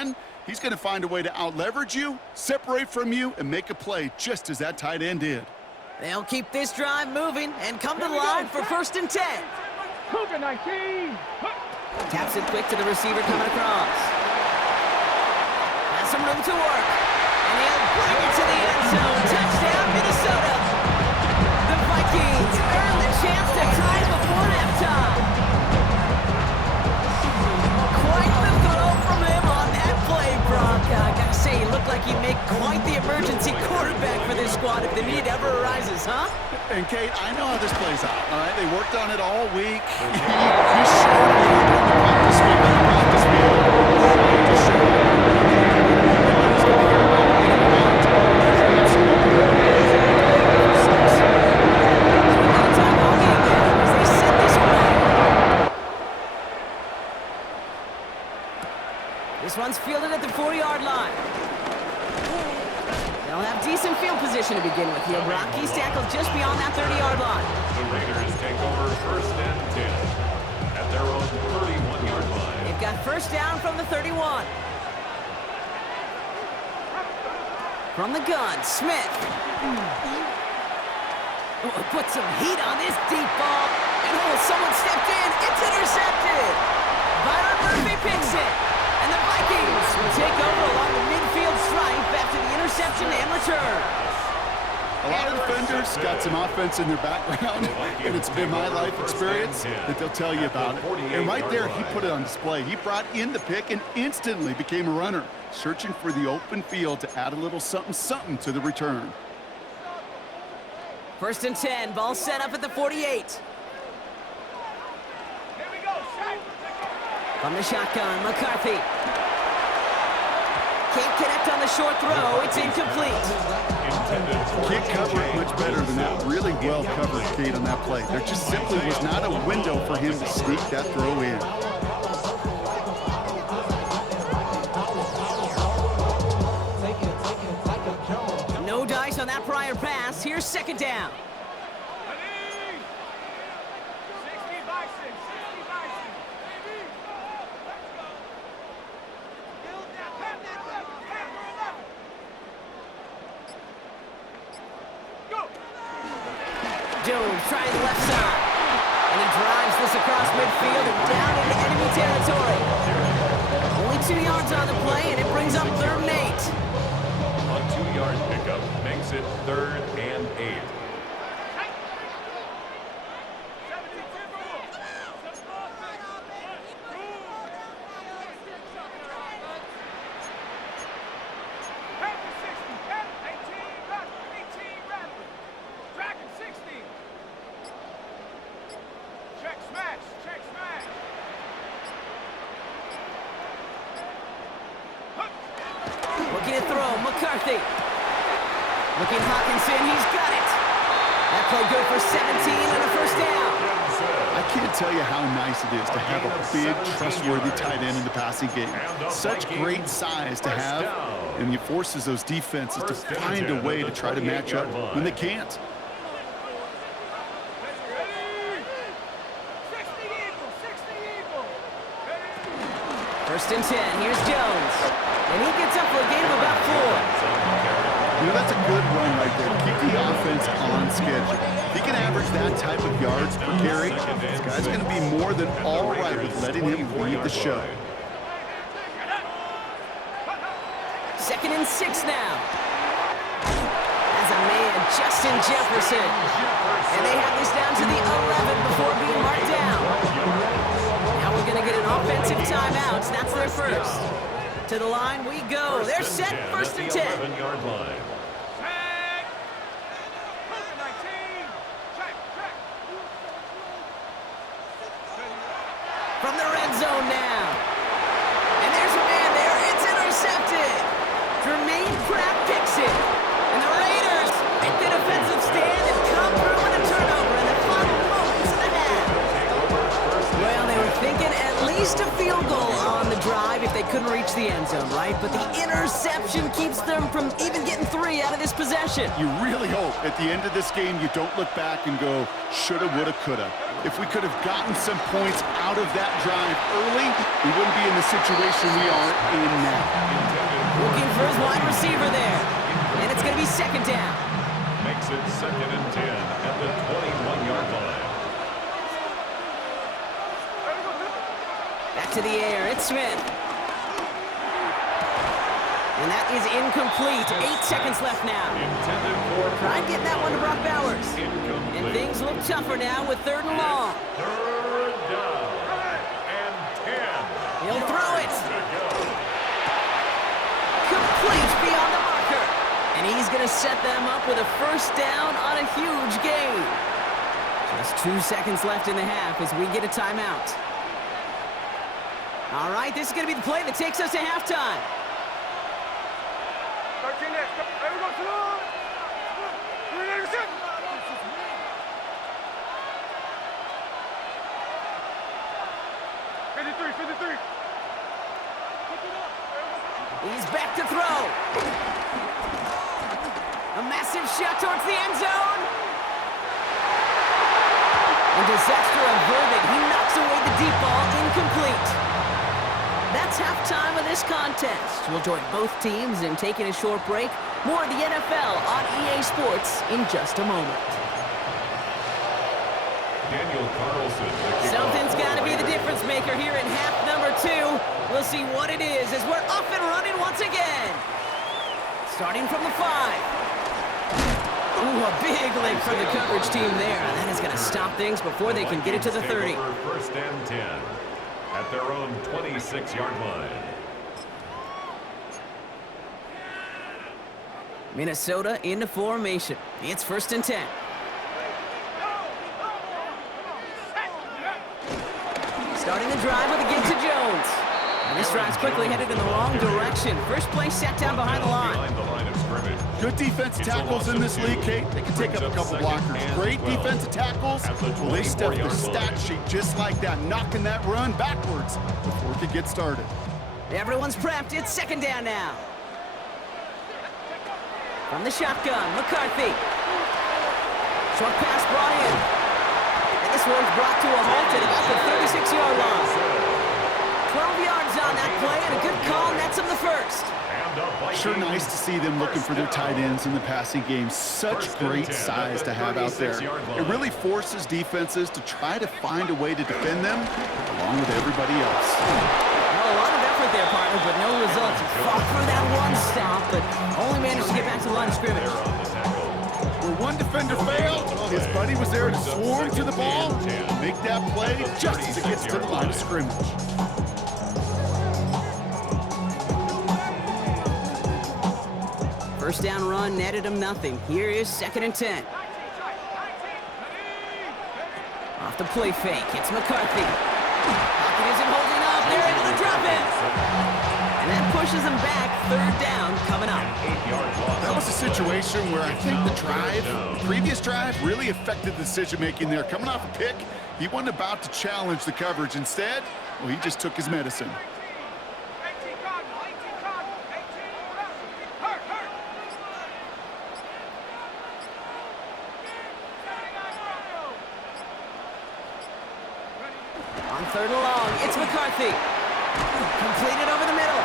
end, he's going to find a way to out-leverage you, separate from you, and make a play just as that tight end did. They'll keep this drive moving and come to the line for 1st and 10. Cougar 19. Taps it quick to the receiver coming across. Has some room to work. And he'll bring it to the end zone. Touchdown, Minnesota. The Vikings earn the chance to tie before halftime. Quite the throw from him on that play, Brock. I gotta say, he looked like he'd make quite the emergency quarterback for this squad if the need ever arises, huh? And, Kate, I know how this plays out, all right? They worked on it all week. You showed me on the practice field. This one's fielded at the 4-yard line. They'll have decent field position to begin with here, Brock. He's tackled just beyond that 30-yard line. The Raiders take over 1st and 10 at their own 31-yard line. They've got 1st down from the 31. From the gun, Smith. Put some heat on this deep ball. And someone stepped in. It's intercepted. Byron Murphy picks it. And the Vikings will take over along the midfield stripe after the interception and return. A lot of defenders got some offense in their background, and it's been my life experience that they'll tell you about it. And right there, he put it on display. He brought in the pick and instantly became a runner, searching for the open field to add a little something-something to the return. 1st and 10, ball set up at the 48. From the shotgun, McCarthy. Can't connect on the short throw. It's incomplete. Can't cover it much better than that. Really well covered, Kate, on that play. There just simply was not a window for him to sneak that throw in. No dice on that prior pass. Here's 2nd down. Jones trying the left side. And he drives this across midfield and down into enemy territory. Only 2 yards on the play, and it brings up 3rd and 8. A 2-yard pickup makes it 3rd and 8. Looking to throw, McCarthy. Looking Hawkinson, he's got it. That play good for 17 and a 1st down. I can't tell you how nice it is to have a big, trustworthy tight end in the passing game. Such great size to have, and it forces those defenses to find a way to try to match up when they can't. First and 10, here's Jones. And he gets up for a gain of about 4. You know, that's a good run right there. Keep the offense on schedule. If he can average that type of yards per carry, this guy's going to be more than all right with letting him lead the show. 2nd and 6 now. As a man, Justin Jefferson. And they have this down to the 11 before being marked down. Now we're going to get an offensive timeout. That's their first. To the line we go. They're set 1st and 10. 11-yard line. From the red zone now. And there's a man there. It's intercepted. Jermaine Pratt picks it. And the Raiders make the defensive stand and come through with a turnover in the final moments of the half. Well, they were thinking at least a field goal on the drive if they couldn't reach the end zone, right? But the interception keeps them from even getting 3 out of this possession. You really hope at the end of this game you don't look back and go, shoulda, woulda, coulda. If we could have gotten some points out of that drive early, we wouldn't be in the situation we are in now. be second down. Makes it 2nd and 10 at the 21-yard line. Back to the air, it's Smith. And that is incomplete. 8 seconds left now. Intended for Try getting that one to Brock Bowers. incomplete. And things look tougher now with 3rd and long. 3rd down and 10. He'll throw it. To go. Complete beyond the marker. And he's going to set them up with a 1st down on a huge gain. Just 2 seconds left in the half as we get a timeout. All right, this is going to be the play that takes us to halftime. 13 next. Hey, we go to the line. 53. He's back to throw. A massive shot towards the end zone. And disaster averted. He knocks away the deep ball, incomplete. That's halftime of this contest. We'll join both teams in taking a short break. More of the NFL on EA Sports in just a moment. Daniel Carlson. the kickoff. Something's got to be the difference maker here in half number 2. We'll see what it is as we're off and running once again. Starting from the 5. Ooh, a big leg from the coverage team there. That is going to stop things before they can get it to the 30. 1st and 10 at their own 26-yard line. Minnesota into formation. It's 1st and 10. Starting the drive with a give to Jones. And this drive's quickly headed in the wrong direction. First play set down behind the line. Behind the line of scrimmage. Good defensive tackles in this league, Kate. They can take up a couple blockers. Great defensive tackles. Well, they stuff the stat sheet just like that, knocking that run backwards before it could get started. Everyone's prepped. It's 2nd down now. From the shotgun, McCarthy. Short pass brought in. And this one's brought to a halt at about the 36-yard line. 12 yards on that play, and a good call nets him the 1st. Sure nice to see them looking for their tight ends in the passing game. Such great size to have out there. It really forces defenses to try to find a way to defend them along with everybody else. Well, a lot of effort there, partner, but no results. He fought through that one stop, but only managed to get back to the line of scrimmage. Where one defender failed, his buddy was there to swarm to the ball, make that play just as it gets to the line of scrimmage. First down run netted him nothing. Here is 2nd and 10. Off the play fake, it's McCarthy. Pocket isn't holding up, they're able to drop it. And that pushes them back, 3rd down coming up. That was a situation where I think the previous drive really affected the decision-making there. Coming off a pick, he wasn't about to challenge the coverage. Instead, well, he just took his medicine. On 3rd and long, it's McCarthy. Completed over the middle.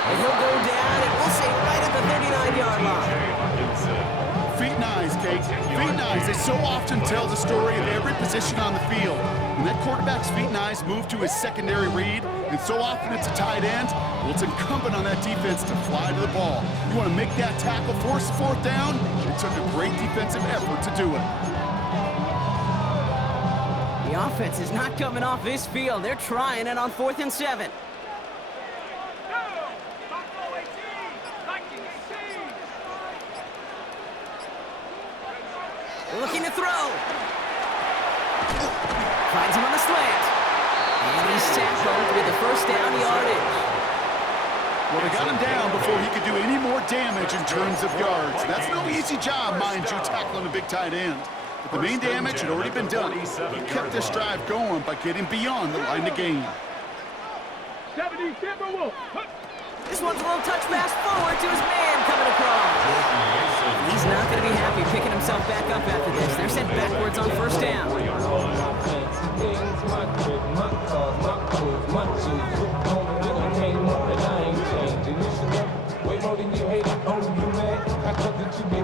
And he'll go down, and we'll say right at the 39-yard line. Feet and eyes, Kate. Feet and eyes. They so often tell the story of every position on the field. When that quarterback's feet and eyes move to his secondary read, and so often it's a tight end, well, it's incumbent on that defense to fly to the ball. You want to make that tackle, force the 4th down. It took a great defensive effort to do it. The offense is not coming off this field. They're trying it on 4th and 7. Looking to throw. Finds him on the slant. And he's tackled with the 1st down yardage. Well, they got him down before he could do any more damage in terms of yards. That's no easy job, mind you, tackling a big tight end. But the main damage had already been done. He kept this drive going by getting beyond the line of gain. 70 Timberwolves. This one's a little touch pass forward to his man coming across. He's not going to be happy picking himself back up after this. They're sent backwards on 1st down.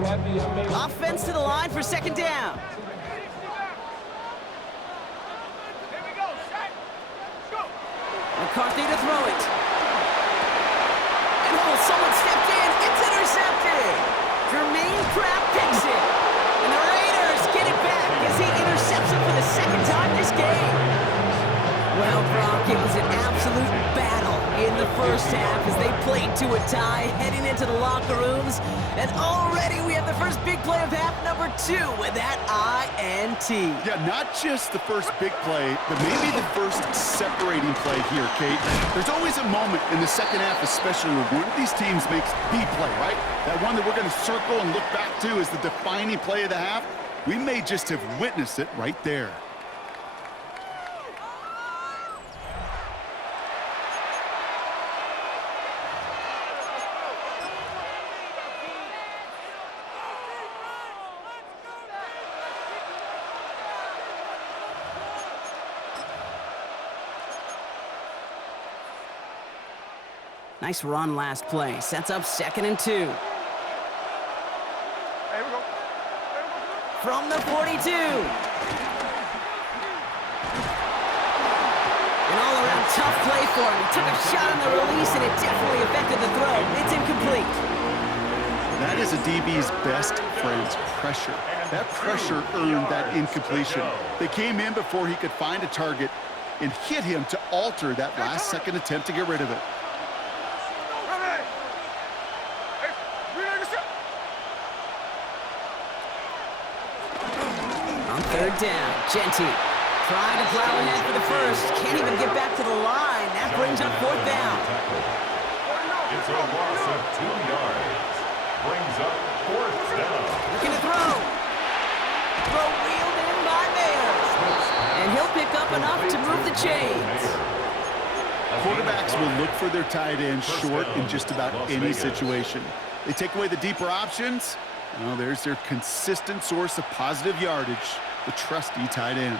Offense to the line for second down. McCarthy to throw it. And oh, someone stepped in. It's intercepted. Jermaine Pratt picks it. And the Raiders get it back as he intercepts it for the second time this game. Well, Brock, it was an absolute battle in the first half as they played to a tie, heading into the locker rooms. And already we have the first big play of half number 2 with that INT. Yeah, not just the first big play, but maybe the first separating play here, Kate. There's always a moment in the second half, especially when one of these teams makes the play, right? That one that we're going to circle and look back to as the defining play of the half. We may just have witnessed it right there. Nice run last play. Sets up 2nd and 2. Hey, we go. From the 42. An all-around tough play for him. He took a shot on the release, and it definitely affected the throw. It's incomplete. That is a DB's best friend's pressure. That pressure earned that incompletion. They came in before he could find a target and hit him to alter that last-second attempt to get rid of it. Third down, Genty trying to plow ahead for the first. Can't even get back to the line. That brings up 4th down. It's a loss of 2 yards. Brings up 4th down. Looking to throw. Throw wheeled in by Mayer. And he'll pick up enough to move the chains. Quarterbacks will look for their tight end short in just about any situation. They take away the deeper options. Well, there's their consistent source of positive yardage, the trusty tight end.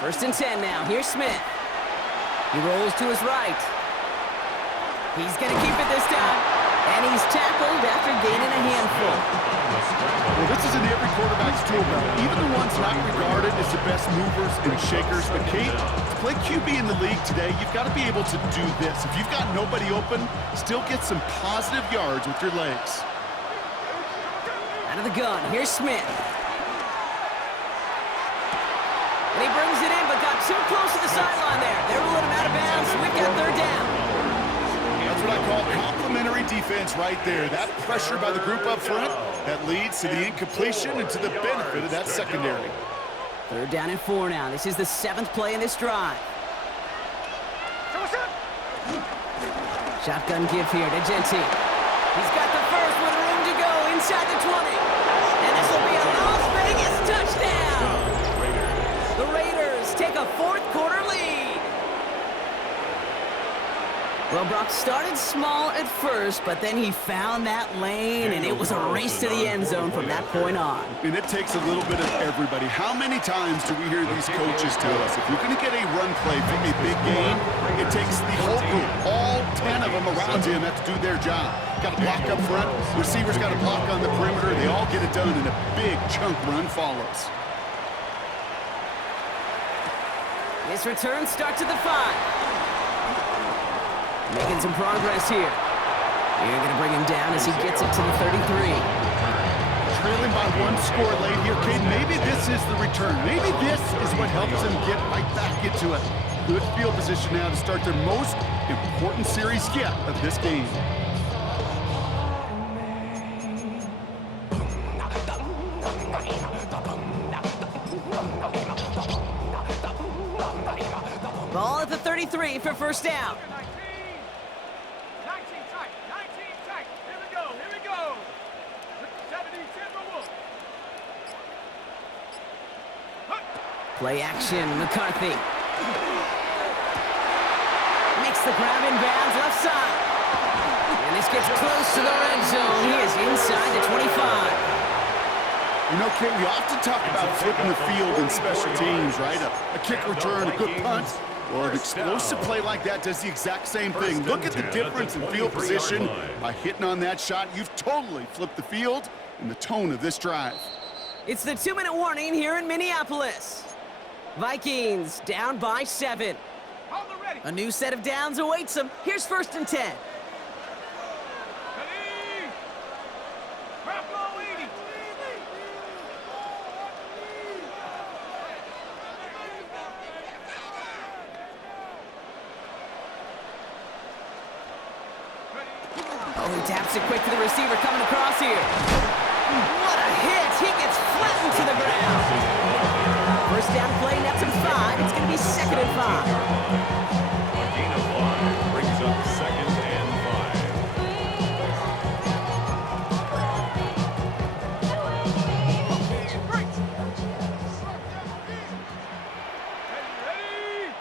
1st and 10 now. Here's Smith. He rolls to his right. He's going to keep it this time. And he's tackled after gaining a handful. Well, this is in every quarterback's tool belt, even the ones not regarded as the best movers and shakers. But, Kate, to play QB in the league today, you've got to be able to do this. If you've got nobody open, still get some positive yards with your legs. Out of the gun, here's Smith. And he brings it in, but got too close to the sideline there. They're ruling him out of bounds. We've got 3rd down. That's what I call complementary defense right there. That pressure by the group up front, that leads to the incompletion and to the benefit of that secondary. 3rd down and 4 now. This is the 7th play in this drive. Shotgun give here to Genty. He's got the first with room to go inside the 20. And this will be a Las Vegas touchdown. The Raiders take a 4th quarter lead. Well, Brock started small at first, but then he found that lane, and it was a race to the end zone from that point on. And it takes a little bit of everybody. How many times do we hear these coaches tell us, if you're going to get a run play from a big game, it takes the whole group, all 10 of them around him have to do their job. Got to block up front, receivers got to block on the perimeter, they all get it done, and a big chunk run follows. His return starts at the 5. Making some progress here. You're going to bring him down as he gets it to the 33. Trailing by 1 score late here, Kate. Maybe this is the return. Maybe this is what helps them get right back into a good field position now to start their most important series yet of this game. Ball at the 33 for 1st down. 19 tight. Here we go. 70 Timberwolves. Play action, McCarthy. Makes the grab in bounds left side. And this gets close to the red zone. He is inside the 25. You know, Kate, we often talk about flipping the field in special teams, right? A kick return, a good punt. Well, an explosive play like that does the exact same thing. Look at the difference in field position. By hitting on that shot, you've totally flipped the field and the tone of this drive. It's the 2-minute warning here in Minneapolis. Vikings down by 7. Hold it ready. A new set of downs awaits them. Here's 1st and 10. Ready. Drop low 80. Oh, he taps it quick to the receiver coming across here. What a hit! He gets flattened to the ground. First down play, nets him 5. It's going to be 2nd and 5. A gain of 5 brings up 2nd and 5. Ready.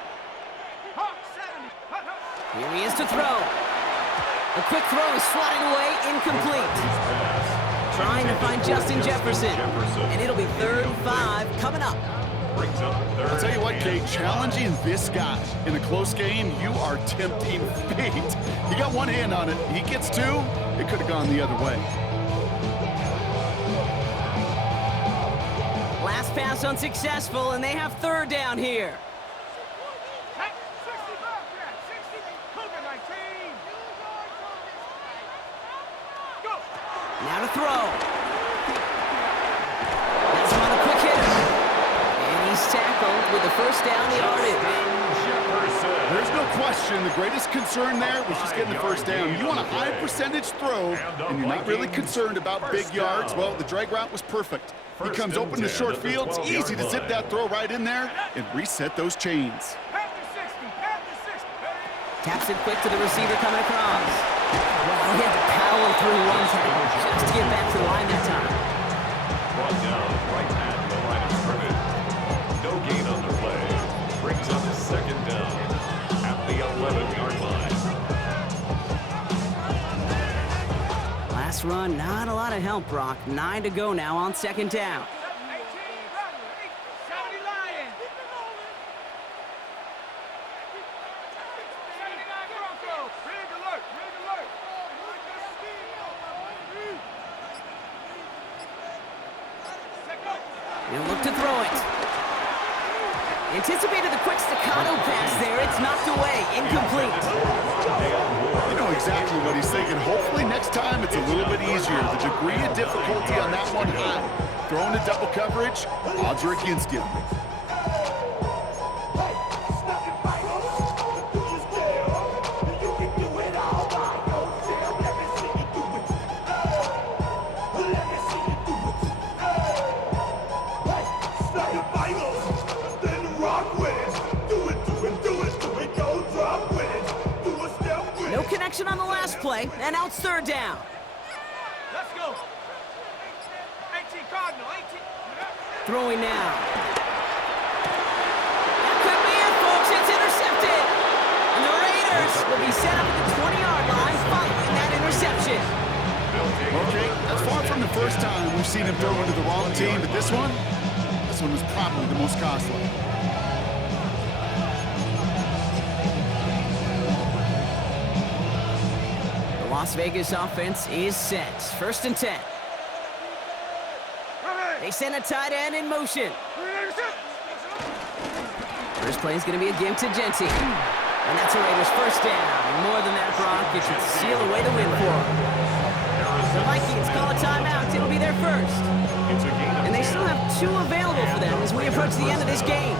Hawk 70. Hut, hut. Here he is to throw. A quick throw is swatted away, incomplete. Trying to find Justin Jefferson. And it'll be 3rd and 5 coming up. Brings up 3rd. I'll tell you what, Kate, challenging this guy in a close game, you are tempting fate. He got one hand on it. He gets 2. It could have gone the other way. Last pass unsuccessful, and they have 3rd down here. Hey, 60 Bobcat. 60. Cougar 19. Go. Now to throw. That's him on a quick hitter. And he's tackled with the 1st down yardage. There's no question the greatest concern there was just getting the 1st down. You want a high percentage throw, and you're not really concerned about big yards. Well, the drag route was perfect. He comes open to short field. It's easy to zip that throw right in there and reset those chains. Panther 60. Panther 60. Ready. Taps it quick to the receiver coming across. Wow, he had to power through one tackle just to get back to the line that time. Brought down right at the line of scrimmage. No gain on the play. Brings up 2nd down at the 11-yard line. Last run, not a lot of help, Brock. 9 to go now on 2nd down. 18 Rattler. 70 Lion. 79 Broncos. Rig alert. Rig alert. He'll look to throw it. Anticipated the quick staccato pass there. It's knocked away. Incomplete. You know exactly what he's thinking. Hopefully next time it's a little bit easier. The degree of difficulty on that one high. Throwing a double coverage, odds are against you. No connection on the last play, and now it's 3rd down. Let's go. 18 Cardinal. 18. Throwing now. That could be it, folks. It's intercepted. And the Raiders will be set up at the 20-yard line following that interception. Okay, that's far from the first time we've seen him throw into the wrong team, but this one was probably the most costly. The Las Vegas offense is set. 1st and 10. They send a tight end in motion. First play is going to be a give to Genty. And that's a Raiders 1st down. And more than that, Brock, it should seal away the win for them. The Vikings call a timeout. It'll be their 1st. And they still have 2 available for them as we approach the end of this game.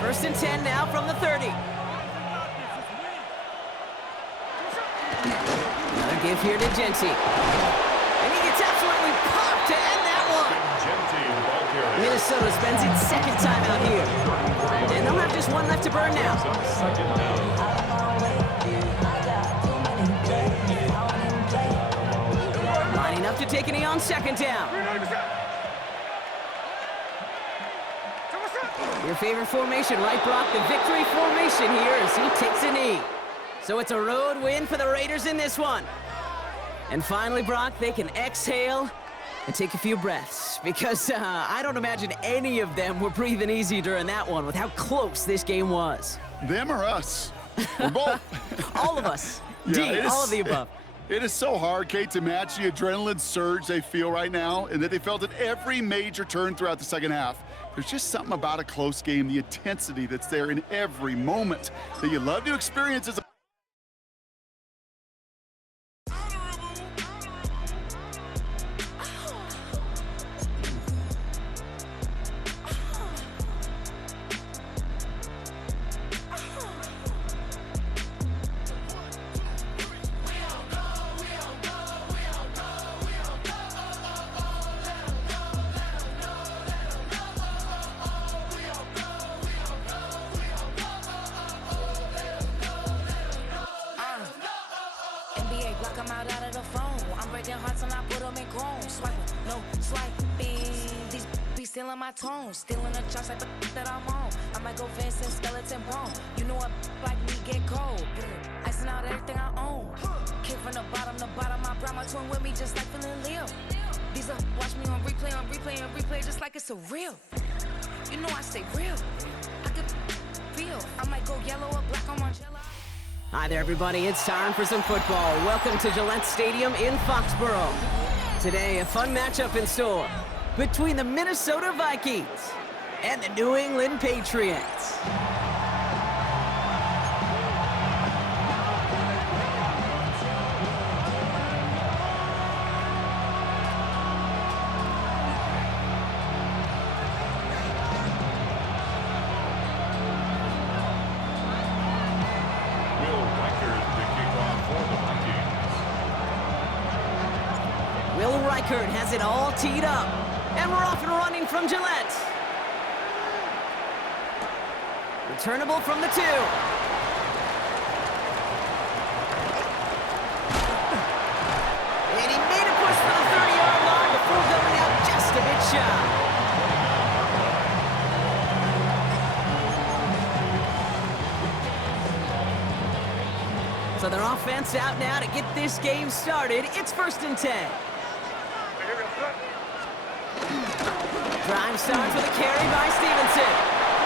1st and 10 now from the 30. Another give here to Genty. And he gets absolutely popped to end that one. Minnesota spends its 2nd time out here. And they'll have just 1 left to burn now. Lining up to take a knee on 2nd down. Your favorite formation, right, Brock? The victory formation here as he takes a knee. So it's a road win for the Raiders in this one. And finally, Brock, they can exhale and take a few breaths, because I don't imagine any of them were breathing easy during that one with how close this game was. Them or us? We're both. All of us. Yeah, D, all of the above. It is so hard, Kate, to match the adrenaline surge they feel right now and that they felt at every major turn throughout the second half. There's just something about a close game, the intensity that's there in every moment that you love to experience as a NBA, block 'em out of the phone. I'm breaking hearts and I put 'em in chrome. Swiping, no swiping. These be stealing my tones. Stealing the charts like the that I'm on. I might go Vincent Skeleton Bone. You know a like me get cold. Icing out everything I own. Came from the bottom to bottom. I brought my twin with me just like feeling Leo. These up, watch me on replay, just like it's a real. You know I stay real. I could feel. I might go yellow or black on Marcello. Hi there, everybody. It's time for some football. Welcome to Gillette Stadium in Foxborough. Today, a fun matchup in store between the Minnesota Vikings and the New England Patriots. Reichert has it all teed up, and we're off and running from Gillette. Returnable from the 2. And he made a push for the 30-yard line before going out just a bit shy. So their offense out now to get this game started. It's 1st and 10. Drive starts with a carry by Stevenson.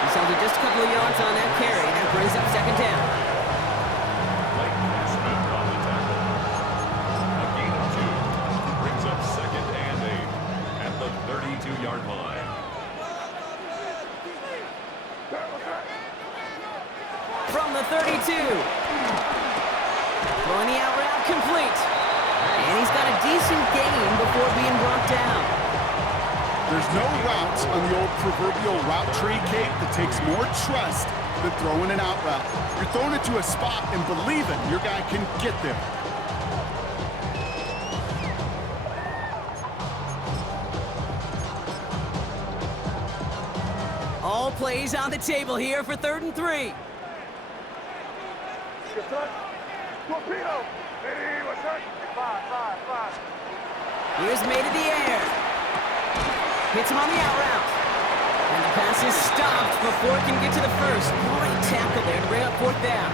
He's only just a couple of yards on that carry. That brings up 2nd down. Late pass on the tackle. A gain of 2 brings up 2nd and 8 at the 32-yard line. From the 32. Throwing the out route complete. And he's got a decent gain before being brought down. There's no route on the old proverbial route tree, Kate, that takes more trust than throwing an out route. You're throwing it to a spot and believing your guy can get there. All plays on the table here for 3rd and 3. Torpedo! Hey, what's that? 5. Here's made in the air. Hits him on the out route. And the pass is stopped before it can get to the 1st. Great tackle there to bring up 4th down.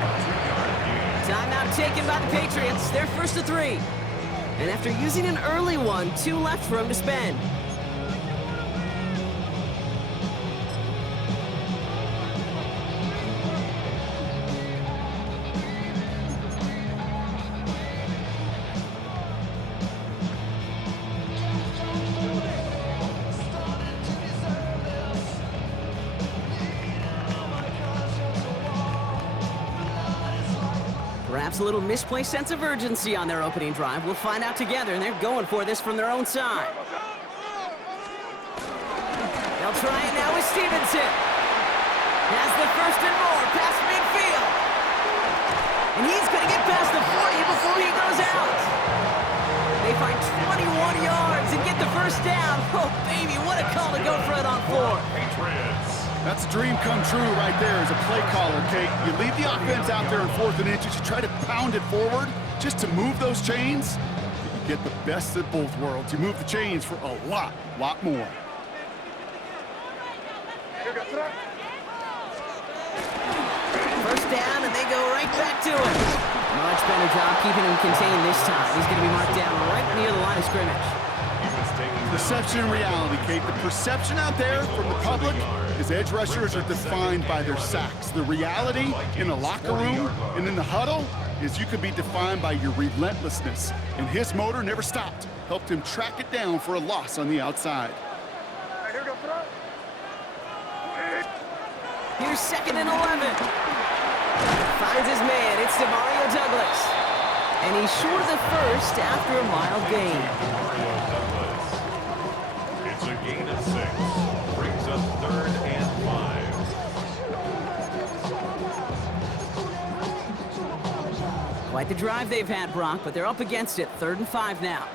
Timeout taken by the Patriots. They're 1st to 3. And after using an early one, 2 left for him to spend. Perhaps a little misplaced sense of urgency on their opening drive. We'll find out together, and they're going for this from their own side. They'll try it now with Stevenson. Has the 1st and more past midfield. And he's going to get past the 40 before he goes out. They find 21 yards and get the 1st down. Oh, baby, what a call to go for it on 4. Patriots. That's a dream come true right there as a play caller, Kate. You leave the offense out there in 4th and inches. You try to pound it forward just to move those chains. You get the best of both worlds. You move the chains for a lot more. First down, and they go right back to it. Much better job keeping him contained this time. He's going to be marked down right near the line of scrimmage. He was Perception and reality, Kate. The perception out there from the public is edge rushers are defined by their sacks. The reality in the locker room and in the huddle is you could be defined by your relentlessness. And his motor never stopped. Helped him track it down for a loss on the outside. Here's 2nd and 11. Finds his man. It's Demario Douglas. And he's short of the first after a mild gain. It's a gain of 6. Brings up 3rd and 5. Quite the drive they've had, Brock, but they're up against it. 3rd and 5 now.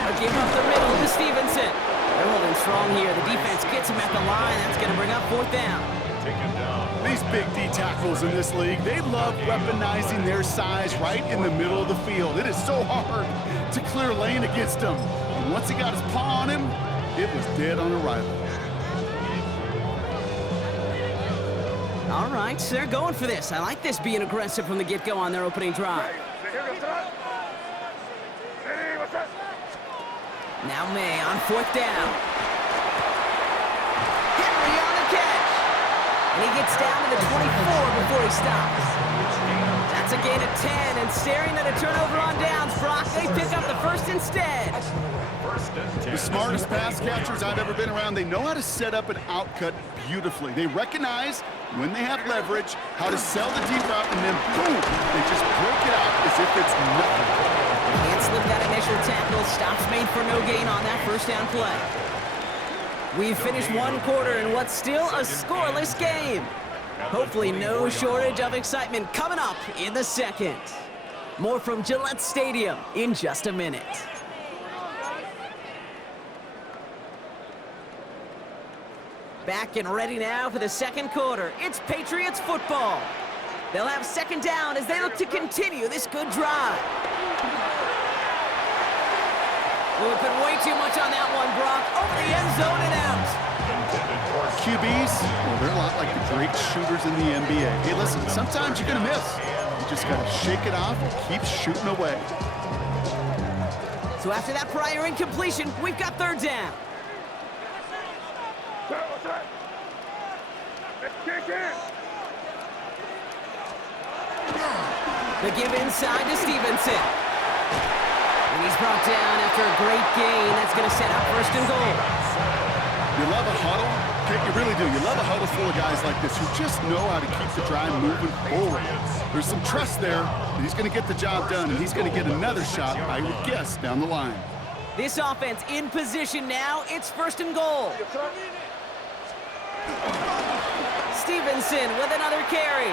A give up the middle to Stevenson. They're holding strong here. The defense gets him at the line. That's going to bring up 4th down. Taken down. These big D tackles in this league, they love weaponizing their size right in the middle of the field. It is so hard to clear lane against them. And once he got his paw on him, it was dead on arrival. All right, so they're going for this. I like this being aggressive from the get-go on their opening drive. Now May on 4th down. Henry on the catch. And he gets down to the 24 before he stops. That's a gain of 10, and staring at a turnover on downs, Brock, they pick up the first instead. The smartest pass catchers I've ever been around, they know how to set up an outcut beautifully. They recognize when they have leverage, how to sell the deep route, and then boom, they just break it out as if it's nothing. Can't slip that initial tackle. Stops made for no gain on that 1st down play. We've finished 1 quarter in what's still a scoreless game. Hopefully no shortage of excitement coming up in the 2nd. More from Gillette Stadium in just a minute. Back and ready now for the 2nd quarter. It's Patriots football. They'll have 2nd down as they look to continue this good drive. We put way too much on that one, Brock. Over the end zone and out. QBs, well, they're a lot like the great shooters in the NBA. Hey, listen, sometimes you're going to miss. You just got to shake it off and keep shooting away. So after that prior incompletion, we've got 3rd down. The give inside to Stevenson. And he's brought down after a great gain. That's going to set up 1st and goal. You love a huddle? Okay, you really do. You love a huddle full of guys like this who just know how to keep the drive moving forward. There's some trust there that he's going to get the job done, and he's going to get another shot, I would guess, down the line. This offense in position now. It's 1st and goal. Stevenson with another carry.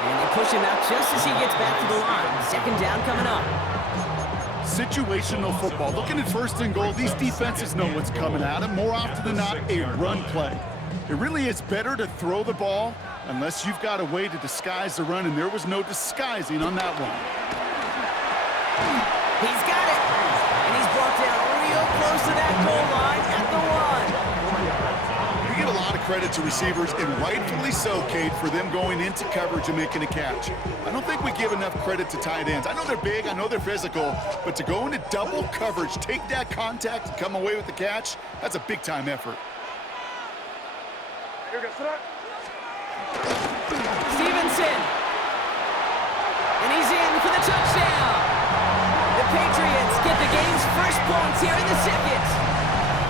And they push him out just as he gets back to the line. 2nd down coming up. Situational football. Looking at 1st and goal, these defenses know what's coming at them. More often than not, a run play. It really is better to throw the ball unless you've got a way to disguise the run, and there was no disguising on that one. He's got it. And he's brought down real close to that goal line at the 1. We get a lot of credit to receivers, and rightfully so, Kate, for them going into coverage and making a catch. I don't think we give enough credit to tight ends. I know they're big, I know they're physical, but to go into double coverage, take that contact, and come away with the catch, that's a big-time effort. Stevenson. And he's in for the touchdown. The Patriots get the game's first points here in the 2nd.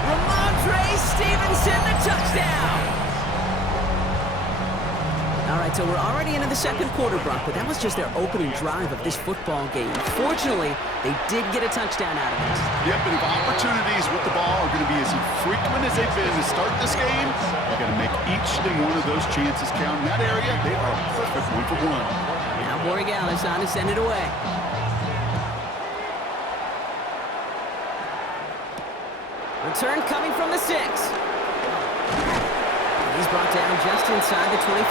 Ramondre Stevenson, the touchdown. All right, so we're already into the 2nd quarter, Brock, but that was just their opening drive of this football game. Fortunately, they did get a touchdown out of it. Yep, and if opportunities with the ball are going to be as infrequent as they've been to start this game, you got to make each and one of those chances count. In that area, they are perfect 1-for-1. Now Borregales on to send it away. Return coming from the 6. He's brought down just inside the 25.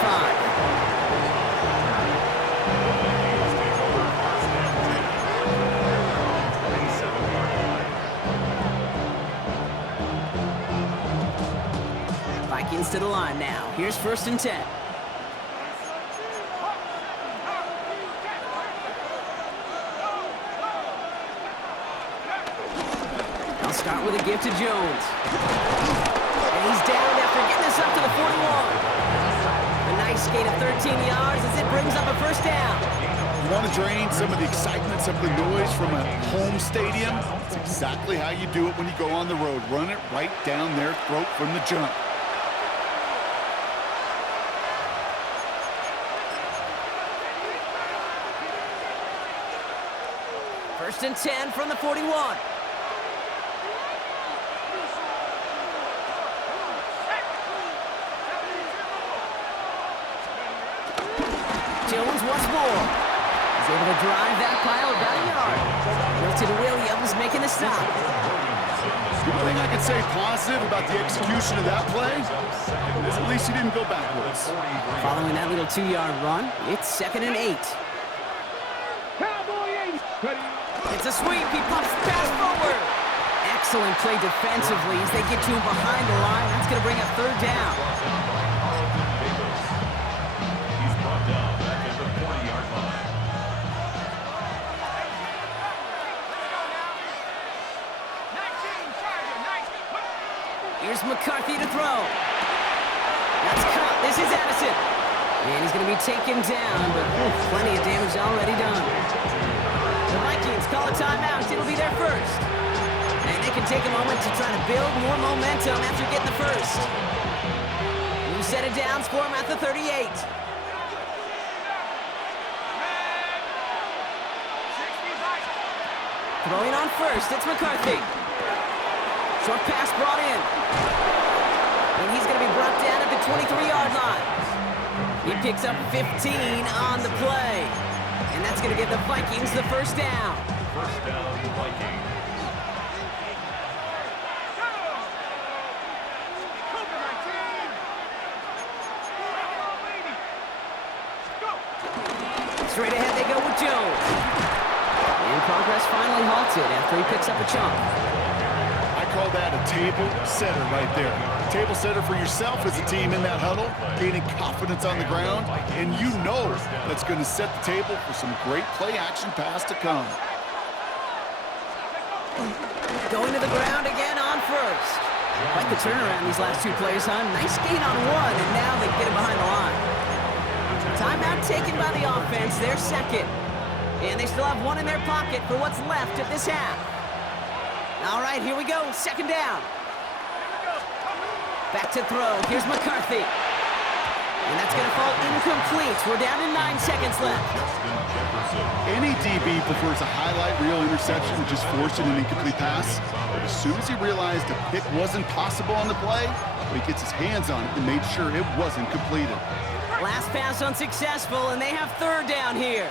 Vikings to the line now. Here's 1st and 10. to give to Jones. And he's down after getting this up to the 41. A nice gain of 13 yards as it brings up a first down. You want to drain some of the excitement, some of the noise from a home stadium? It's exactly how you do it when you go on the road. Run it right down their throat from the jump. First and 10 from the 41. Jones once more. He's able to drive that pile about a yard. Milton Williams making the stop. The only thing I could say positive about the execution of that play is at least he didn't go backwards. Following that little 2-yard run, it's 2nd and 8. It's a sweep. He pops the pass forward. Excellent play defensively as they get to him behind the line. That's going to bring up 3rd down. He's brought down back at the 40-yard line. Here's McCarthy to throw. That's caught. This is Addison. And he's going to be taken down, but plenty of damage already done. The Vikings call a timeout. It'll be their first. And they can take a moment to try to build more momentum after getting the first. New set of downs for him at the 38. Throwing on first, it's McCarthy. Short pass brought in. And he's going to be brought down at the 23-yard line. He picks up 15 on the play. And that's going to give the Vikings the first down. First down, Vikings. Straight ahead they go with Jones. And progress finally halted after he picks up a chunk. I call that a table setter right there. Table setter for yourself as a team in that huddle, gaining confidence on the ground, and you know that's going to set the table for some great play action pass to come. Going to the ground again on first. Quite the turnaround these last 2 plays, huh? Nice gain on 1, and now they get it behind the line. Timeout taken by the offense, their second. And they still have 1 in their pocket for what's left of this half. All right, here we go, 2nd down. Back to throw, here's McCarthy. And that's gonna fall incomplete. We're down to 9 seconds left. Any DB prefers a highlight reel interception to just forcing an incomplete pass. But as soon as he realized a pick wasn't possible on the play, he gets his hands on it and made sure it wasn't completed. Last pass unsuccessful, and they have 3rd down here.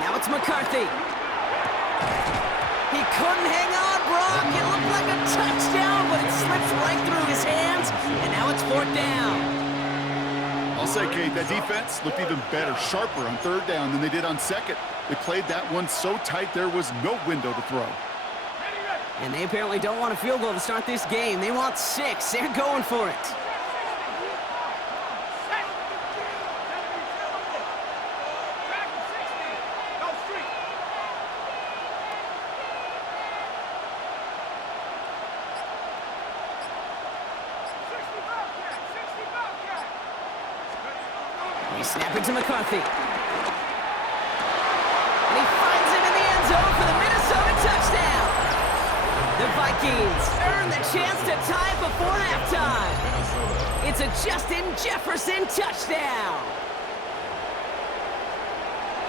Now it's McCarthy. He couldn't hang on, Brock. It looked like a touchdown, but it slips right through his hands, and now it's 4th down. I'll say, Kate, that defense looked even better, sharper on 3rd down than they did on 2nd. They played that one so tight there was no window to throw. And they apparently don't want a field goal to start this game. They want 6. They're going for it. They snap it to McCarthy. And he finds him in the end zone for the Minnesota touchdown. The Vikings earn the chance to tie it before halftime. It's a Justin Jefferson touchdown.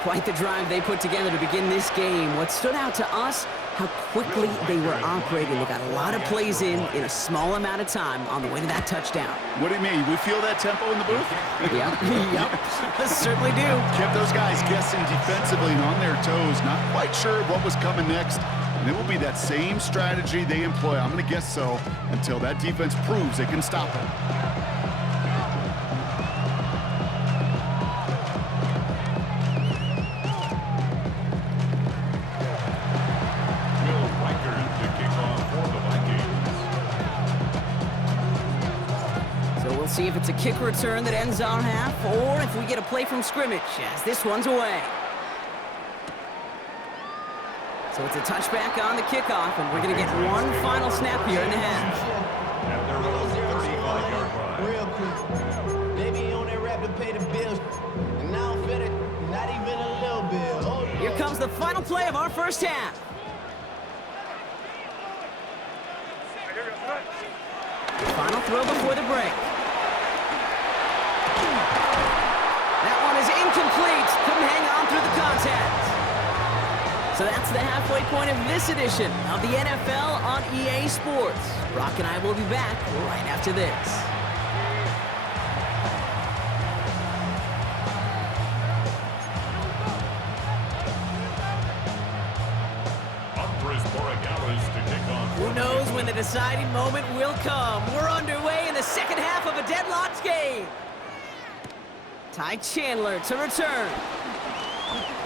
Quite the drive they put together to begin this game. What stood out to us, how quickly they were operating. They got a lot of plays in a small amount of time on the way to that touchdown. What do you mean? We feel that tempo in the booth? Yep, certainly do. Kept those guys guessing defensively and on their toes, not quite sure what was coming next. And it will be that same strategy they employ, I'm going to guess so, until that defense proves it can stop it. see if it's a kick return that ends our half, or if we get a play from scrimmage, as this one's away. So it's a touchback on the kickoff, and we're going to get one final snap here in the half. At their own 35-yard line. Real quick. They be on that rap to pay the bills. And now I'm fitted, not even a little bit. Oh, Here comes the final play of our first half. Final throw before the break. That one is incomplete. Couldn't hang on through the contact. So that's the halfway point of this edition of the NFL on EA Sports. Brock and I will be back right after this. Who knows when the deciding moment will come? We're underway in the second half of a deadlocked game. Ty Chandler to return.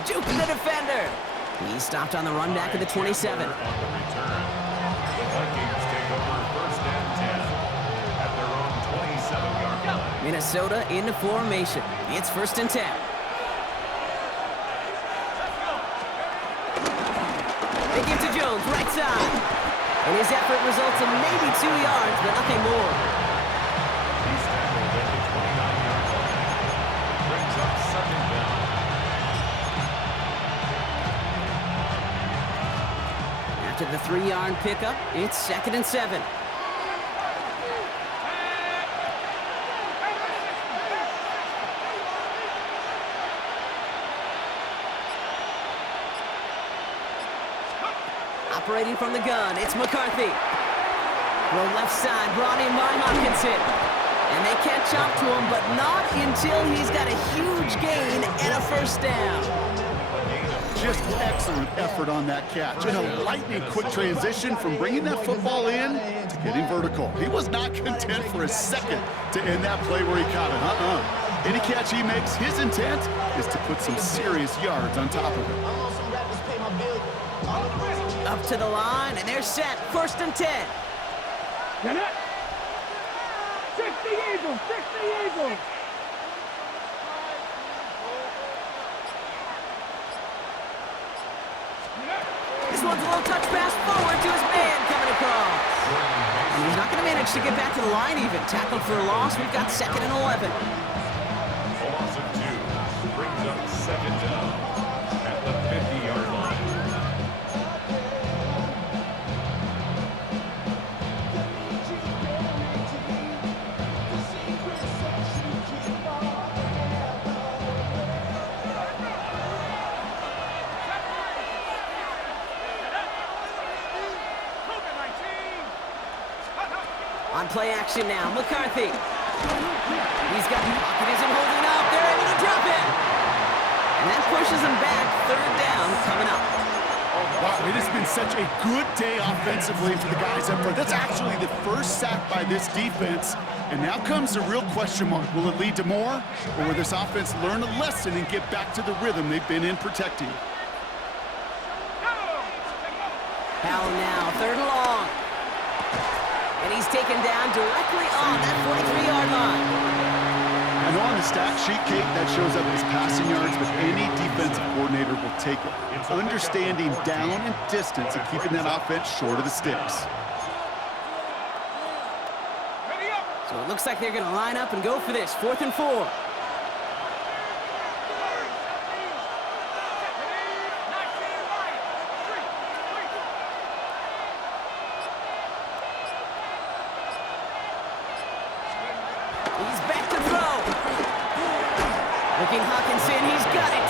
Juking the defender. He's stopped on the run back at the 27. On the return, the Vikings take over first and 10 at their own 27-yard line. Minnesota into formation. It's first and 10. They give to Jones, right side. And his effort results in maybe 2 yards, but nothing more. He's tackled at the 29-yard line. Brings up second down. After the 3-yard pickup, it's second and 7. Operating from the gun, it's McCarthy. Throw left side, brought in by Hawkinson. And they can't chop to him, but not until he's got a huge gain and a first down. Just excellent effort on that catch. And a lightning quick transition from bringing that football in to getting vertical. He was not content for a second to end that play where he caught it. Any catch he makes, his intent is to put some serious yards on top of it. Up to the line, and they're set. First and 10. Get it? 60 Eagles! 60 Eagles! This one's a little touch pass forward to his man coming across. And he's not going to manage to get back to the line even. Tackled for a loss. We've got second and 11. A loss of 2 brings up second down at the 50-yard line. On play action now, McCarthy. He's got pocket isn't holding up. They're able to drop it. And that pushes him back. Third down coming up. Wow, it has been such a good day offensively for the guys up front. That's actually the first sack by this defense. And now comes the real question mark. Will it lead to more? Or will this offense learn a lesson and get back to the rhythm they've been in protecting? Allen now, third and long. And he's taken down directly on that 43-yard line. I know on the stat sheet, Kate, that shows up as passing yards, but any defensive coordinator will take it. Understanding down and distance and keeping that offense short of the sticks. So it looks like they're going to line up and go for this. 4th and 4. He's back to throw. Looking Hawkinson, he's got it.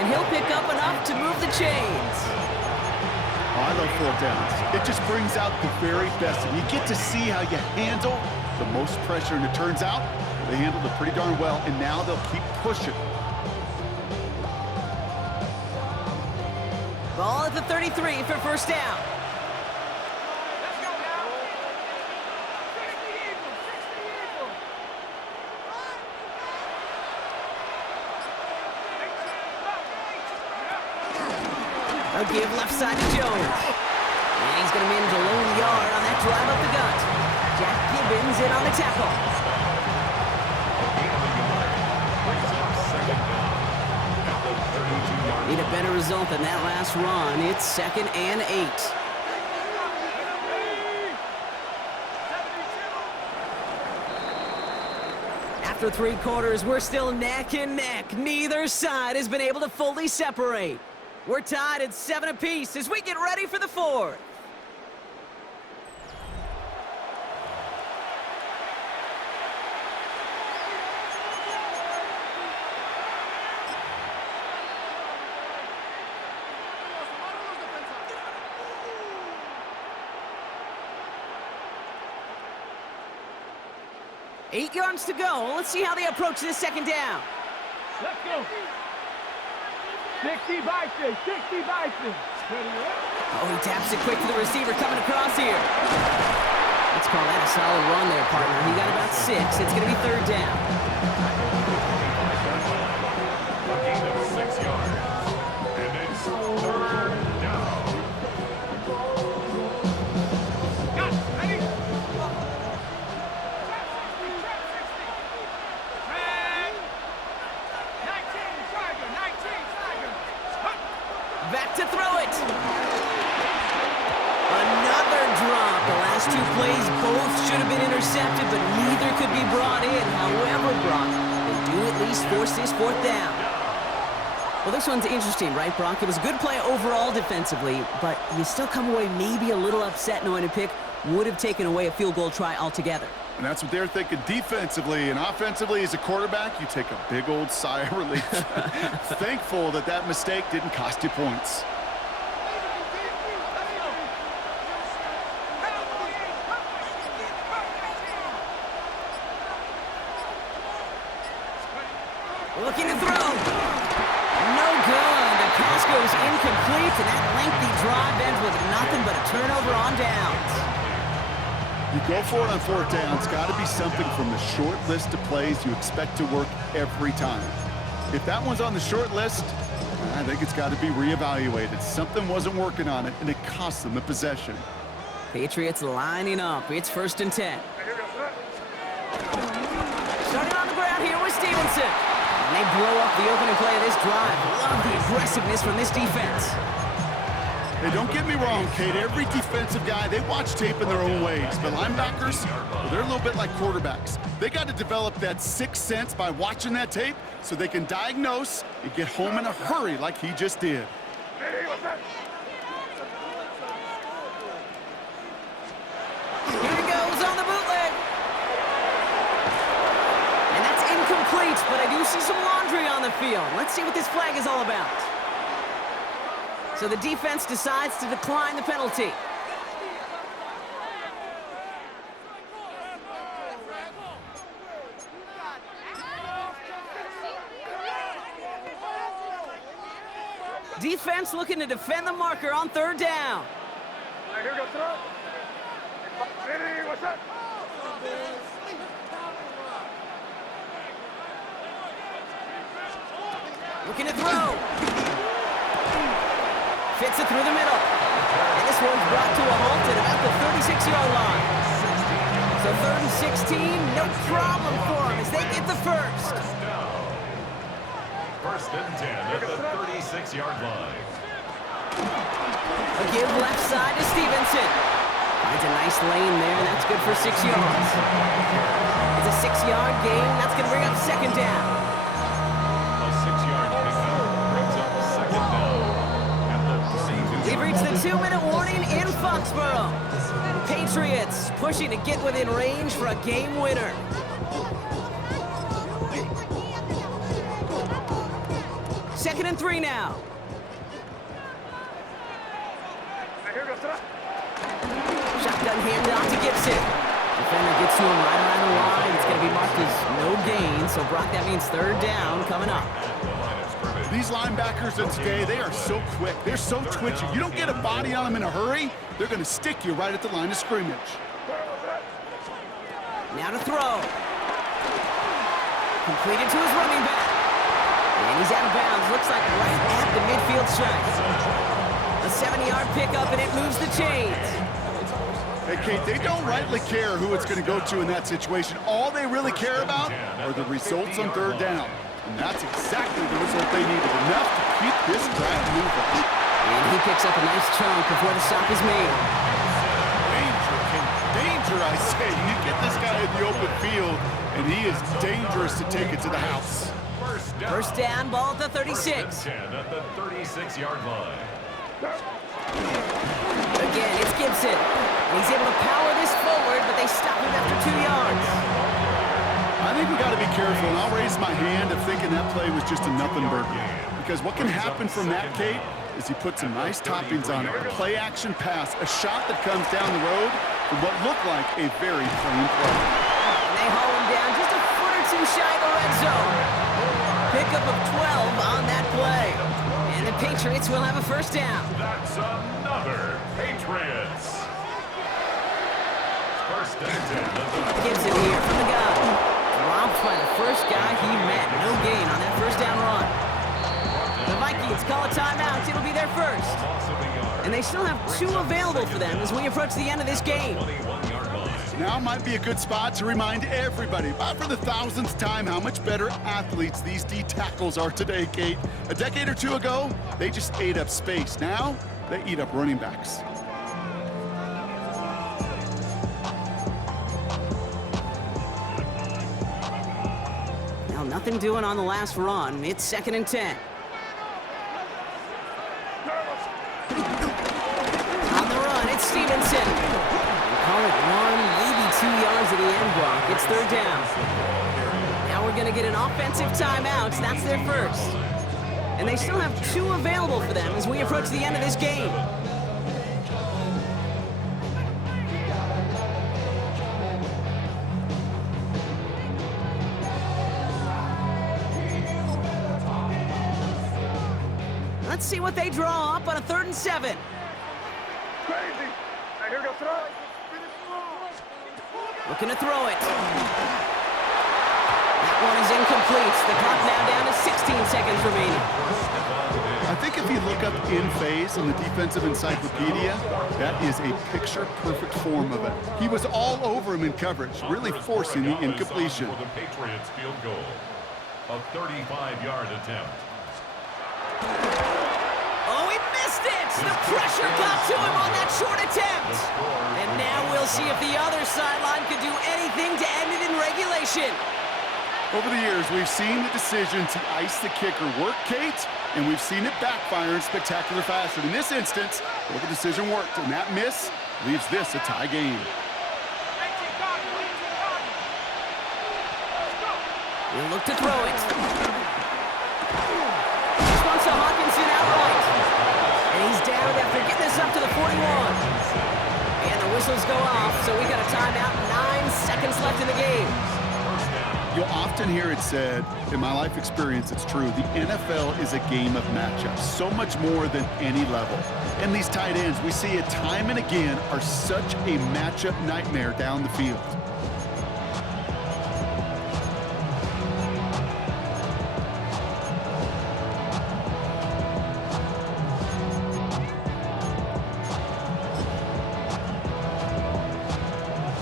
And he'll pick up enough to move the chains. Oh, I love 4th downs. It just brings out the very best. And you get to see how you handle the most pressure. And it turns out they handled it pretty darn well. And now they'll keep pushing. Ball at the 33 for first down. A give left side to Jones. And he's going to manage a lone yard on that drive up the gut. Jack Gibbons in on the tackle. Need a better result than that last run. It's 2nd and 8. After 3 quarters, we're still neck and neck. Neither side has been able to fully separate. We're tied at 7 apiece as we get ready for the 4th. Eight yards to go. Let's see how they approach this 2nd down. Let's go. 60 by 6. 60 by 6. Oh, he taps it quick to the receiver coming across here. Let's call that a solid run there, partner. He got about 6. It's going to be 3rd down. Gain of 6 yards. And it's 3rd down. Got it. Ready? Back to throw it. Another drop. The last 2 plays both should have been intercepted, but neither could be brought in. However, Brock, they do at least force this 4th down. Well, this one's interesting, right, Brock? It was a good play overall defensively, but you still come away maybe a little upset knowing a pick would have taken away a field goal try altogether. And that's what they're thinking defensively. And offensively, as a quarterback, you take a big old sigh of relief. Thankful that that mistake didn't cost you points. Looking to throw. No good. The pass goes incomplete, and that lengthy drive ends with nothing but a turnover on downs. You go for it on 4th down. It's got to be something from the short list of plays you expect to work every time. If that one's on the short list, I think it's got to be reevaluated. Something wasn't working on it, and it cost them the possession. Patriots lining up. It's 1st and 10. Starting on the ground here with Stevenson. And they blow up the opening play of this drive. Love the aggressiveness from this defense. Hey, don't get me wrong, Kate. Every defensive guy, they watch tape in their own ways. But linebackers, well, they're a little bit like quarterbacks. They got to develop that sixth sense by watching that tape so they can diagnose and get home in a hurry like he just did. Here he goes on the bootleg. And that's incomplete, but I do see some laundry on the field. Let's see what this flag is all about. So the defense decides to decline the penalty. Defense looking to defend the marker on 3rd down. Here we go, throw. Ready, what's up? Looking to throw. Fits it through the middle. And this one's brought to a halt at about the 36-yard line. So 3rd and 16, no problem for them as they get the first. 1st and 10 at the 36-yard line. A give left side to Stevenson. Finds a nice lane there, and that's good for 6 yards. It's a 6-yard gain. That's going to bring up 2nd down. A 6-yard pickup brings up 2nd down at the 32. We've reached the 2-minute warning in Foxborough. Patriots pushing to get within range for a game winner. Second and 3 now. Here we go, throw. Shotgun handoff to Gibson. Defender gets to him right around the line. It's going to be marked as no gain. So, Brock, that means 3rd down coming up. These linebackers of today, they are so quick. They're so twitchy. You don't get a body on them in a hurry, they're going to stick you right at the line of scrimmage. Now to throw. Completed to his running back. And he's out of bounds. Looks like right at the midfield stripe. A 7-yard pickup, and it moves the chains. Hey, Kate, they don't rightly care who it's going to go to in that situation. All they really care about are the results on 3rd down. And that's exactly the result they needed, enough to keep this drive moving. And he picks up a nice chunk before the stop is made. Danger, I say. You get this guy in the open field, and he is dangerous to take it to the house. First down, ball at the 36. 10 at the 36-yard line. Again, it's Gibson. And he's able to power this forward, but they stop him after 2 yards. I think we got to be careful, and I'll raise my hand of thinking that play was just a nothing burger. Because what can happen from that, Kate, is he puts some nice toppings on it. A play-action pass, a shot that comes down the road from what looked like a very plain play. And they haul him down just a foot or two shy of the red zone. Pickup of 12 on that play. And the Patriots will have a first down. That's another Patriots. First and 10. Gibson here from the gun. Dropped by the first guy he met. No gain on that first down run. The Vikings call a timeout. It'll be their first. And they still have 2 available for them as we approach the end of this game. Now might be a good spot to remind everybody, about for the 1000th time, how much better athletes these D tackles are today, Kate. A decade or 2 ago, they just ate up space. Now, they eat up running backs. Now, nothing doing on the last run. It's 2nd and 10. On the run, it's Stevenson. Call it 1, maybe 2 yards of the end block. It's 3rd down. Now we're going to get an offensive timeout. That's their first. And they still have 2 available for them as we approach the end of this game. Let's see what they draw up on a 3rd and 7. Crazy. Now here we go, throw. Looking to throw it. That one is incomplete. The clock now down to 16 seconds remaining. I think if you look up in phase in the defensive encyclopedia, that is a picture-perfect form of it. He was all over him in coverage, really forcing the incompletion. For the Patriots field goal. A 35-yard attempt. Oh, he missed it! The pressure got to him on that short attempt. And now we'll see if the other sideline could do anything to end it in regulation. Over the years, we've seen the decision to ice the kicker work, Kate, and we've seen it backfire in spectacular fashion. In this instance, well, the decision worked, and that miss leaves this a tie game. He'll look to throw it. This one's to Hawkinson outright. And he's down after getting this up to the 41. And the whistles go off, so we got a timeout, 9 seconds left in the game. You'll often hear it said, in my life experience, it's true, the NFL is a game of matchups, so much more than any level. And these tight ends, we see it time and again, are such a matchup nightmare down the field.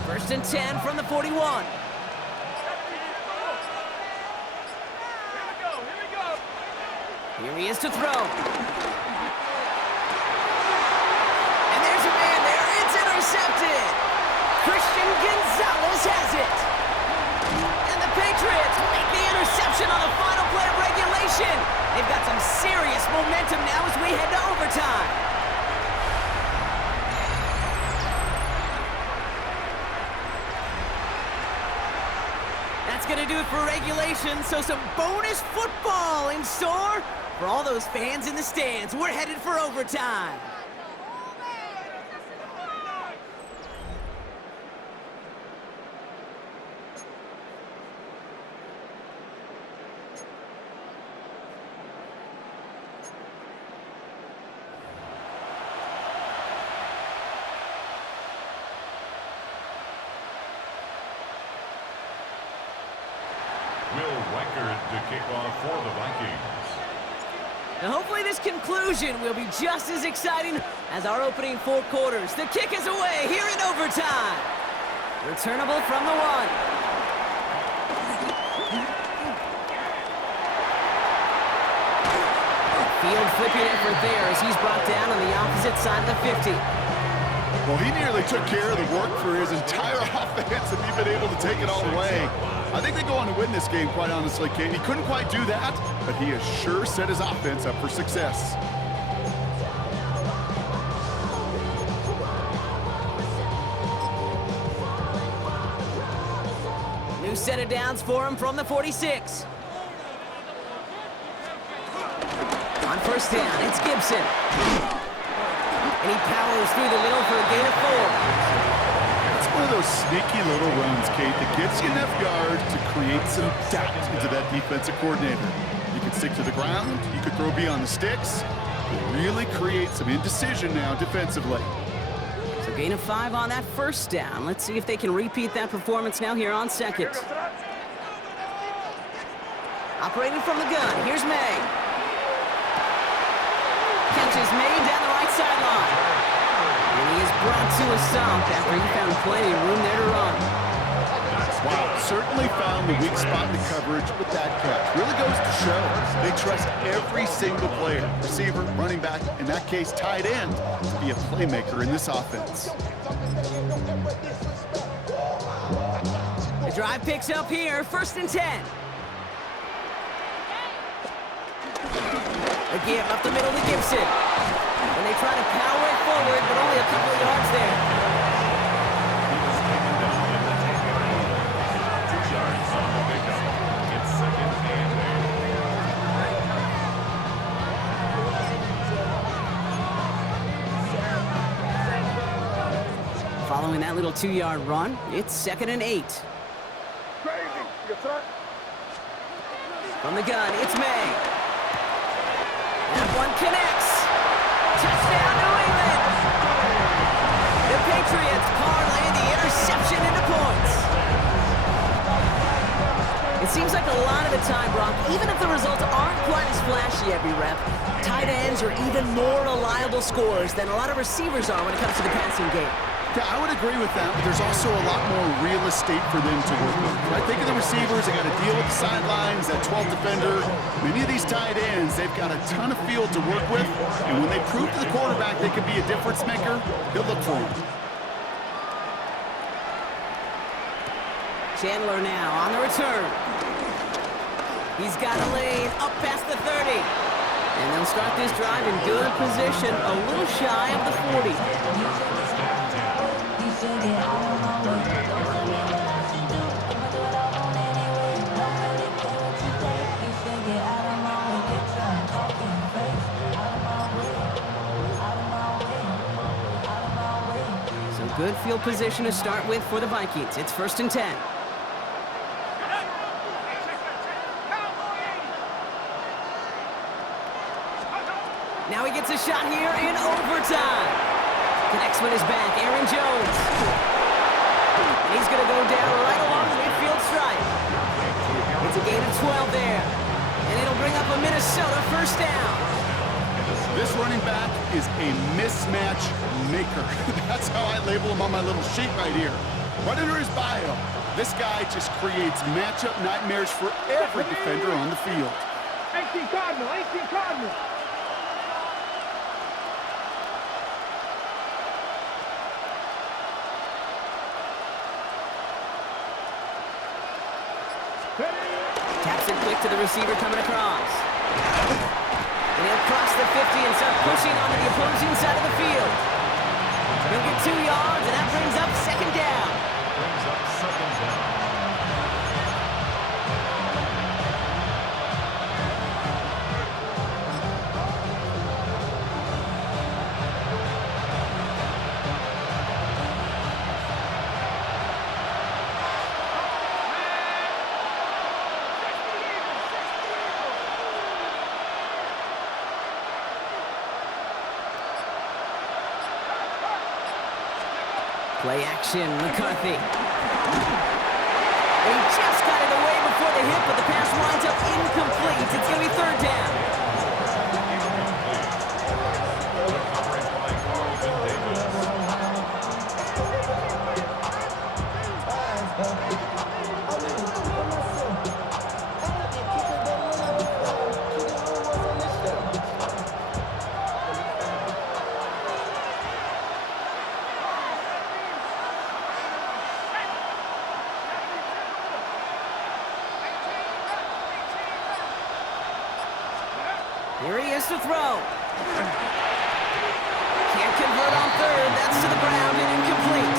First and 10 from the 41. Here he is to throw. And there's a man there. It's intercepted. Christian Gonzalez has it. And the Patriots make the interception on the final play of regulation. They've got some serious momentum now as we head to overtime. That's going to do it for regulation, so some bonus football in store for all those fans in the stands. We're headed for overtime. Will Reichard to kick off for the Vikings. Now hopefully this conclusion will be just as exciting as our opening 4 quarters. The kick is away here in overtime. Returnable from the 1. Field flipping effort there as he's brought down on the opposite side of the 50. Well, he nearly took care of the work for his entire offense if he'd been able to take it all away. I think they go on to win this game, quite honestly, Kate. He couldn't quite do that, but he has sure set his offense up for success. New set of downs for him from the 46. On first down, it's Gibson. And he powers through the middle for a gain of 4. It's one of those sneaky little runs, Kate, that gets you enough yards to create some doubt into that defensive coordinator. You can stick to the ground, you could throw beyond the sticks, really create some indecision now defensively. So gain of 5 on that first down. Let's see if they can repeat that performance now here on second. Operating from the gun, here's May. Catch is made down the right sideline. And he is brought to a stop after he found plenty of room there to run. Wow, certainly found the weak spot in the coverage with that catch. Really goes to show they trust every single player, receiver, running back, in that case tight end, to be a playmaker in this offense. The drive picks up here, 1st and 10. A give up the middle to Gibson. And they try to power it forward, but only a couple of yards there. He was taken down in the 10-yard line. 2 yards on the pickup. It's 2nd and 8. Following that little 2-yard run, it's 2nd and 8. Crazy. Yes, sir. From the gun, it's May. That one connects. Touchdown, New England. The Patriots parlay the interception into points. It seems like a lot of the time, Brock, even if the results aren't quite as flashy every rep, tight ends are even more reliable scorers than a lot of receivers are when it comes to the passing game. Yeah, I would agree with that, but there's also a lot more real estate for them to work with. I think of the receivers, they got to deal with the sidelines, that 12th defender. Many of these tight ends, they've got a ton of field to work with, and when they prove to the quarterback they can be a difference maker, he'll look for them. Chandler now on the return. He's got a lane up past the 30. And they'll start this drive in good position, a little shy of the 40. So good field position to start with for the Vikings. It's 1st and 10. Now he gets a shot here in overtime. Connects with his back, Aaron Jones. And he's going to go down right along the midfield stripe. It's a gain of 12 there. And it'll bring up a Minnesota 1st down. This running back is a mismatch maker. That's how I label him on my little sheet right here. Right under his bio, this guy just creates matchup nightmares for every defender on the field. 18 Cardinal, 18 Cardinal. Taps it quick to the receiver coming across. And he'll cross the 50 and start pushing onto the opposing side of the field. He'll get 2 yards, and that brings up 2nd down. Brings up 2nd down. Play action, McCarthy. And he just got it away before the hit, but the pass winds up incomplete. It's going to be 3rd down. Coverage by Carlton Davis. Here's the throw. Can't convert on third. That's to the ground and incomplete.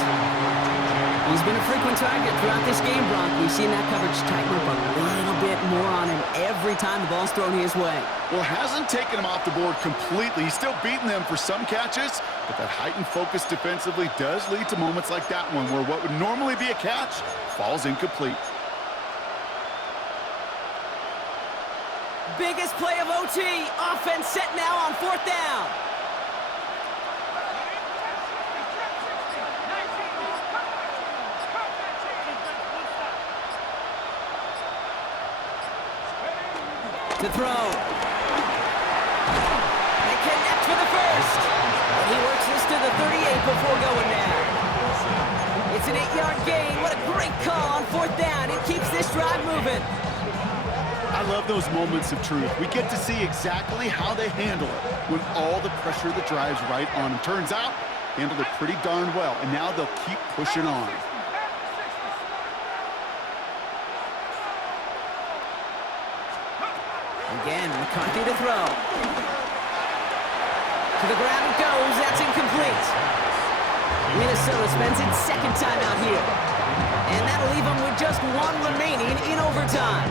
He's been a frequent target throughout this game, Brock. We've seen that coverage tighten up a little bit more on him every time the ball's thrown his way. Well, hasn't taken him off the board completely. He's still beating them for some catches, but that heightened focus defensively does lead to moments like that one where what would normally be a catch falls incomplete. Biggest play of OT. Offense set now on fourth down. To throw. They connect for the first. And he works this to the 38 before going down. It's an 8-yard gain. What a great call on fourth down. It keeps this drive moving. I love those moments of truth. We get to see exactly how they handle it when all the pressure that drives right on them. Turns out, handled it pretty darn well, and now they'll keep pushing on. Again, McCarthy to throw. To the ground it goes. That's incomplete. Minnesota spends its second time out here. And that'll leave them with just one remaining in overtime.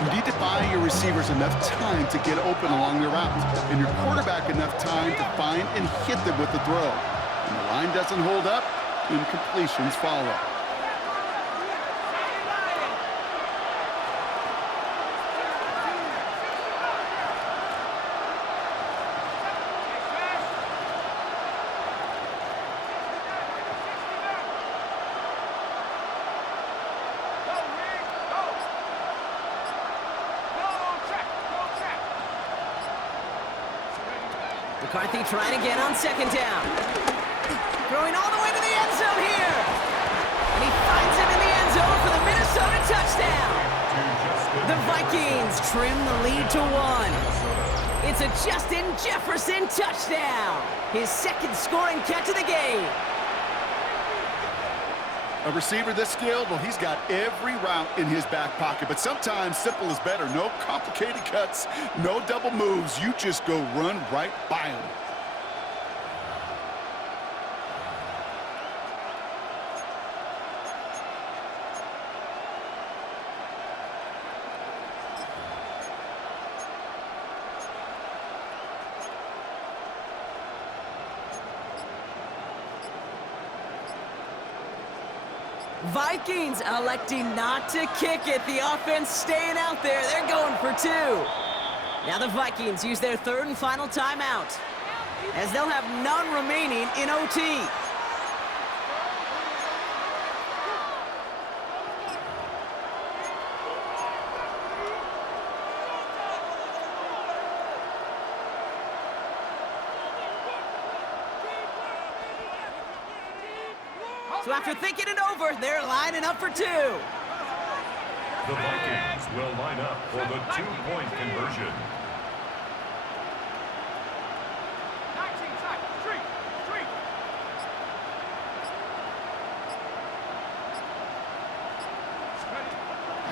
You need to buy your receivers enough time to get open along the route, and your quarterback enough time to find and hit them with the throw. When the line doesn't hold up, incompletions follow. McCarthy trying again on second down. Throwing all the way to the end zone here. And he finds him in the end zone for the Minnesota touchdown. The Vikings trim the lead to 1. It's a Justin Jefferson touchdown. His second scoring catch of the game. A receiver this skilled, well, he's got every route in his back pocket, but sometimes simple is better. No complicated cuts, no double moves. You just go run right by him. Vikings electing not to kick it. The offense staying out there. They're going for 2. Now the Vikings use their third and final timeout, as they'll have none remaining in OT. So after thinking it over, they're lining up for 2. The Vikings will line up for the 2-point conversion. 19 tight. Street.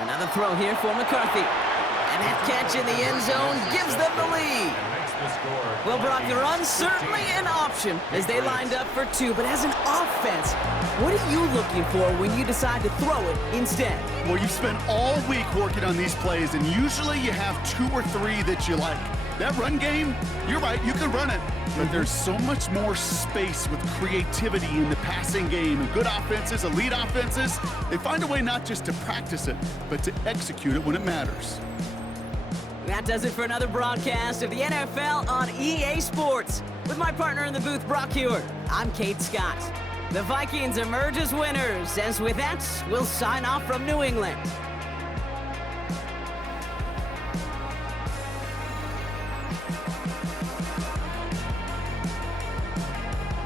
Another throw here for McCarthy. And that catch in the end zone gives them the lead. Well, Brock, the run's certainly an option as they lined up for 2. But as an offense, what are you looking for when you decide to throw it instead? Well, you've spent all week working on these plays, and usually you have 2 or 3 that you like. That run game, you're right, you can run it. But there's so much more space with creativity in the passing game. And good offenses, elite offenses, they find a way not just to practice it, but to execute it when it matters. That does it for another broadcast of the NFL on EA Sports. With my partner in the booth, Brock Hewer, I'm Kate Scott. The Vikings emerge as winners, as with that, we'll sign off from New England.